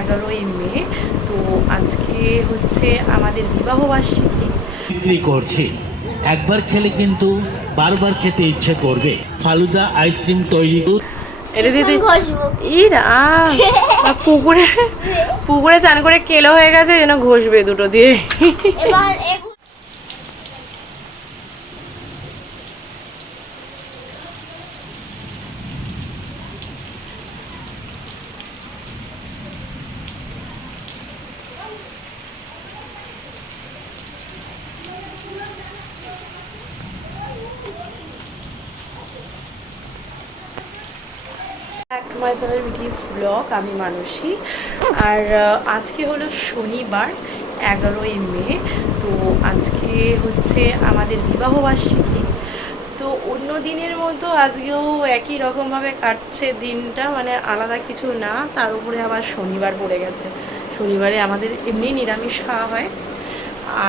এগারোই মে তো আজকে হচ্ছে আমাদের বিবাহবার্ষিকী। বিক্রি করছি। একবার খেলে কিন্তু বারবার খেতে ইচ্ছে করবে। ফালুদা আইসক্রিম তৈরি করে। এটা দিদি ইরা পুকুরে পুকুরে চান করে কেলো হয়ে গেছে যেন ঘষবে দুটো দিয়ে এবার এগু- মাই চ্যানেল বিটিএস ব্লগ, আমি মানসী। আর আজকে হলো শনিবার, এগারোই মে। তো আজকে হচ্ছে আমাদের বিবাহবার্ষিকী তো অন্য দিনের মতো আজকেও একই রকমভাবে কাটছে দিনটা মানে আলাদা কিছু না। তার উপরে আবার শনিবার পড়ে গেছে। শনিবারে আমাদের এমনি নিরামিষ খাওয়া হয়।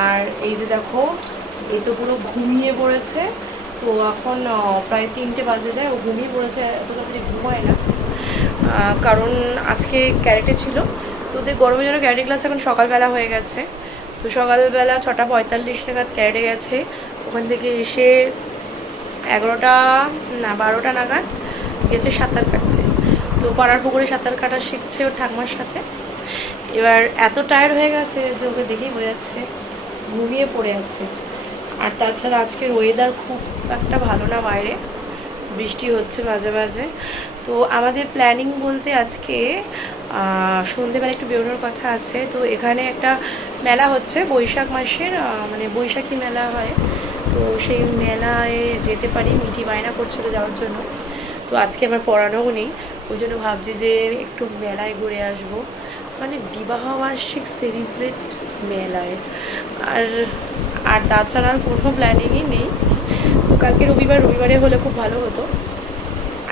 আর এই যে দেখো, এই তো পুরো ঘুমিয়ে পড়েছে। তো এখন প্রায় তিনটে বাজে যায়। ও ঘুমিয়ে পড়েছে, এত তাড়াতাড়ি ঘুমায় না। কারণ আজকে ক্যারেটে ছিল। তো ওদের গরমের জন্য ক্যারেটে ক্লাস এখন সকালবেলা হয়ে গেছে। তো সকালবেলা ছটা পঁয়তাল্লিশ নাগাদ ক্যারেটে গেছে। ওখান থেকে এসে এগারোটা, না, বারোটা নাগাদ গেছে সাঁতার কাটতে। তো পাড়ার পুকুরে সাঁতার কাটা শিখছে ওর ঠাকুমার সাথে। এবার এত টায়ার্ড হয়ে গেছে যে ওকে দেখেই বোঝাচ্ছে ঘুমিয়ে পড়ে আছে। আর তাছাড়া আজকের ওয়েদার খুব একটা ভালো না বাইরে। বৃষ্টি হচ্ছে মাঝে মাঝে। তো আমাদের প্ল্যানিং বলতে আজকে সন্ধেবেলা একটু বেরোনোর কথা আছে। তো এখানে একটা মেলা হচ্ছে বৈশাখ মাসের মানে বৈশাখী মেলা হয়। তো সেই মেলায় যেতে পারি মিটি বায়না করছিল যাওয়ার জন্য। তো আজকে আমার পড়ানোও নেই। ওই জন্য ভাবছি যে একটু মেলায় ঘুরে আসব। মানে বিবাহ বার্ষিক সেলিব্রেট মেলায়। আর আর তাছাড়া আর কোনো প্ল্যানিংই নেই। কালকে রবিবার, রবিবারে হলে খুব ভালো হতো।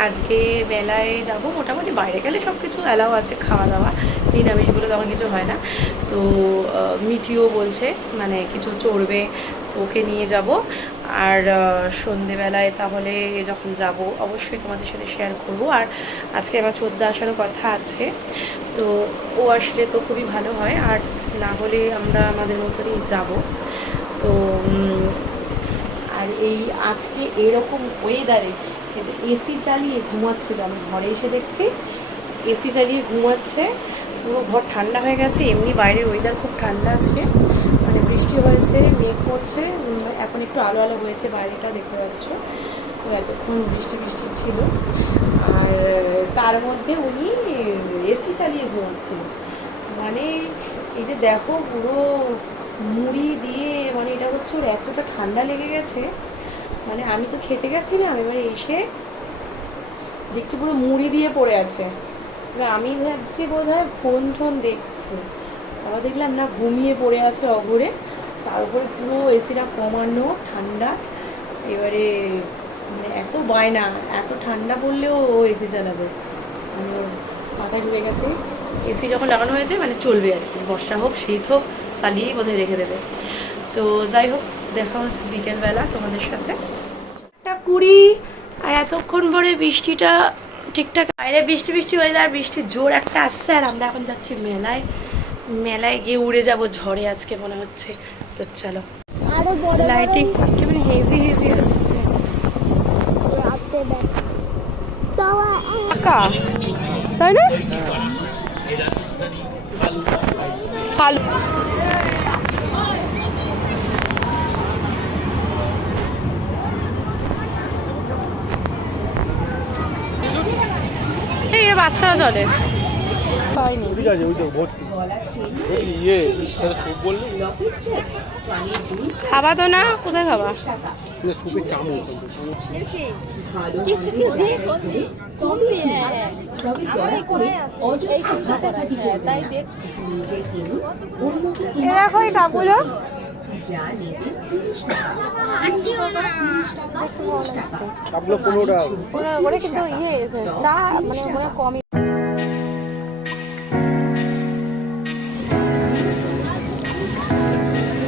আজকে মেলায় যাব, মোটামুটি বাইরে গেলে সব কিছু অ্যালাও আছে, খাওয়া দাওয়া নিরামিষগুলো তখন কিছু হয় না। তো মিটিও বলছে মানে কিছু চড়বে, ওকে নিয়ে যাব। আর সন্ধেবেলায় তাহলে যখন যাব, অবশ্যই তোমাদের সাথে শেয়ার করব। আর আজকে আমার চোদ্দ আসারও কথা আছে, তো ও আসলে তো খুবই ভালো হয়। আর না হলে আমরা আমাদের মতনই যাব। তো এই আজকে এরকম ওয়েদারে কিন্তু এসি চালিয়ে ঘুমাচ্ছিল। আমি ঘরে এসে দেখছি এসি চালিয়ে ঘুমাচ্ছে, পুরো ঘর ঠান্ডা হয়ে গেছে, এমনি বাইরের ওয়েদার খুব ঠান্ডা আজকে। মানে বৃষ্টি হয়েছে, মেঘ পড়ছে এখন একটু আলো আলো হয়েছে বাইরেটা, দেখতে পাচ্ছ। তো এতক্ষণ বৃষ্টি বৃষ্টি ছিল। আর তার মধ্যে উনি এসি চালিয়ে ঘুমাচ্ছিল মানে এই যে দেখো পুরো মুড়ি দিয়ে ওর এতটা ঠান্ডা লেগে গেছে। মানে আমি তো খেতে গেছিলাম, এবারে এসে দেখছি পুরো মুড়ি দিয়ে পড়ে আছে। এবার আমি ভাবছি বোধ হয় ফোন টোন দেখছে। তারপর দেখলাম না, ঘুমিয়ে পড়ে আছে অঘরে। তার উপরে পুরো এসিটা কমানো ঠান্ডা। এবারে মানে এত বায়না, এত ঠান্ডা পড়লেও ও এসি চালাবে। মানে ওর মাথায় ঢুকে গেছে। এসি যখন লাগানো হয়েছে মানে চলবে আর কি। বর্ষা হোক, শীত হোক, চালিয়েই বোধহয় রেখে দেবে। তো যাই হোক দেখা হচ্ছে বিকেলবেলা তোমাদের সাথে। একটা কুড়ি আর এতক্ষণ পরে বৃষ্টিটা ঠিকঠাক বাইরে বৃষ্টি বৃষ্টি হয়ে যায় আর বৃষ্টির জোর একটা আসছে আর আমরা এখন যাচ্ছি মেলায়। মেলায় গিয়ে উড়ে যাব ঝড়ে আজকে মনে হচ্ছে। তো চলো। লাইটিং কেমন হেজি হেজি আসছে। তাই না ফালু এই এ বাচ্চারা চলে পাইনি ঠিক আছে ওই তো ভর্তি ওই ইয়ে সেটা স্যুপ বললে? খাবা তো না কোথায় খাবা? না স্যুপের চামচ। এ দেখো এই কাপগুলো পনেরো টাকা ওরা ওরা কিন্তু ইয়ে চা মানে ওরা কমই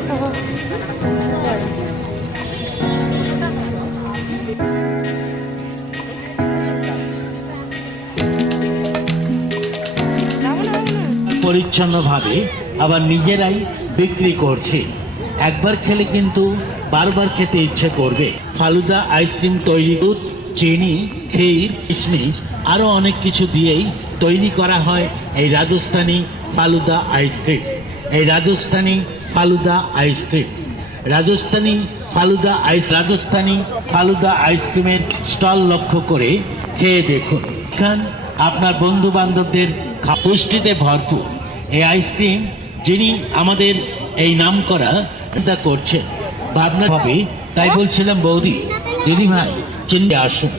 যাব না, যাব না। পরিচ্ছন্নভাবে আবার নিজেরাই বিক্রি করছে একবার খেলে কিন্তু বারবার খেতে ইচ্ছে করবে। ফালুদা আইসক্রিম তৈরি দুধ, চিনি, ক্ষীর, কিশমিশ আরও অনেক কিছু দিয়েই তৈরি করা হয় এই রাজস্থানি ফালুদা আইসক্রিম এই Rajasthani falooda ice cream Rajasthani falooda ice Rajasthani falooda আইসক্রিমের স্টল লক্ষ্য করে খেয়ে দেখুন। খান আপনার বন্ধু বান্ধবদের পুষ্টিতে ভরপুর। এই আইসক্রিম যিনি আমাদের এই নাম করা চিন্তা করছেন ভাবনা হবে তাই বলছিলাম বৌদি দিদি ভাই চিন্তা আসুন।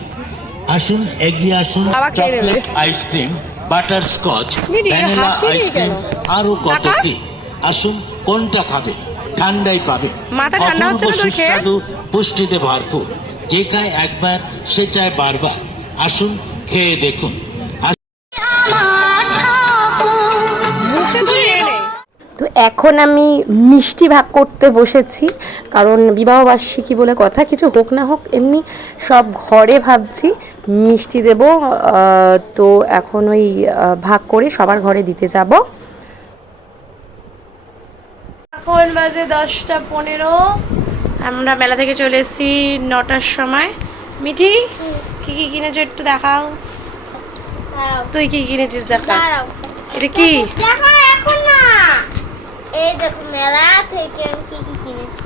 আসুন এগিয়ে আসুন। Chocolate ice cream butterscotch vanilla ice cream আরও কত কি? আসুন কোনটা খাবেন ঠান্ডাই না অপূর্ব সুস্বাদু পুষ্টিতে ভরপুর। যে খায় একবার সে চায় বারবার। আসুন খেয়ে দেখুন। এখন আমি মিষ্টি ভাগ করতে বসেছি কারণ বিবাহবার্ষিকী বলে কথা কিছু হোক না হোক এমনি সব ঘরে ভাবছি মিষ্টি দেব তো এখন ওই ভাগ করে সবার ঘরে দিতে যাব। এখন বাজে দশটা পনেরো আমরা মেলা থেকে চলে এসেছি নটার সময়। মিঠি কি কি কিনেছো একটু দেখাও। তুই কি কিনেছিস দেখা। এটা কি? দেখো এখন না। এই দেখো মেলা থেকে আমি কি কি কিনেছি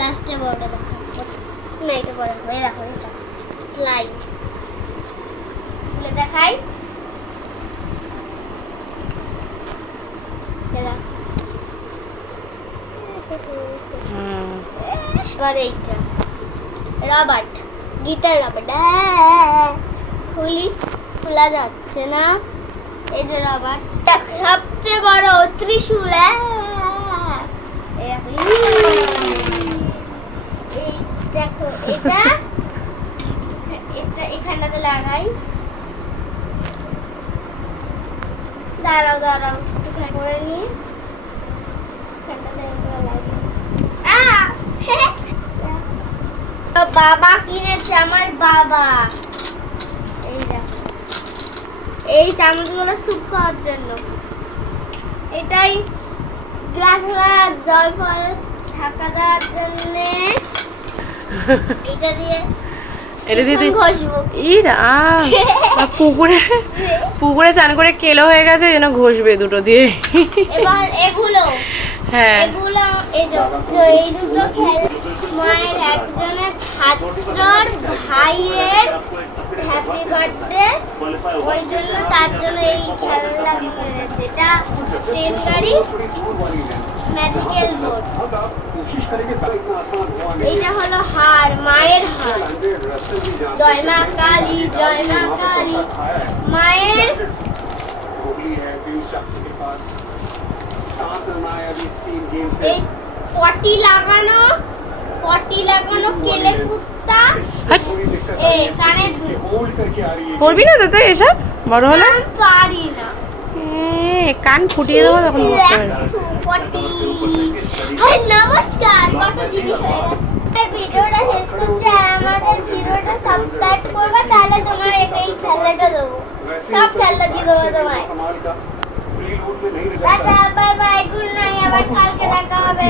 লাস্টে বড়টা দেখো। না এটা বড় এই দেখো এটা খুলে দেখাই। এবার এইটা রাবার্ট গিটার রাবার্ট খুলি। খোলা যাচ্ছে না। এই যে রাবার্ট সবচেয়ে বড় ত্রিশূল এই দেখো, এটা এটা এখানটাতে লাগাই। দাঁড়াও দাঁড়াও এখানে করে নিই বাবা কিনেছে আমার বাবা। এই চামচগুলো স্যুপ খাওয়ার জন্য। এটাই গ্লাস জল ফল ঢাকা দেওয়ার জন্য। এটা দিয়ে এটা ইরা পুকুরে পুকুরে চান করে কেলো হয়ে গেছে যেন ঘষবে দুটো দিয়ে। এবার এগুলো। হ্যাঁ। এগুলো এই যে এই দুটো খেল মায়ের একজনের ছাত্রর ভাইয়ের হ্যাপি বার্থডে ওই জন্য তার জন্য এই খেলনা কিনেছে এটা ট্রেন গাড়ি ম্যাজিক্যাল বোর্ড এটা হলো হার, মায়ের হার। জয় মা কালী, জয় মা কালী। মায়ের এই পটি লাগানো পটি লাগানো কেলে কুত্তা। এ কানে পড়বি না তো এসব? বড় হলে? কান ফুটিয়ে দেবো তখন বুঝতে নমস্কার কত জিনিস ভিডিওটা শেষ করছে আমাদের ভিডিওটা সাবস্ক্রাইব করবে তাহলে তোমার এই খেলাটা দেবো। সব খেলা দিয়ে দেবো তোমায়। বাই বাই গুড নাইট আবার কালকে দেখা হবে।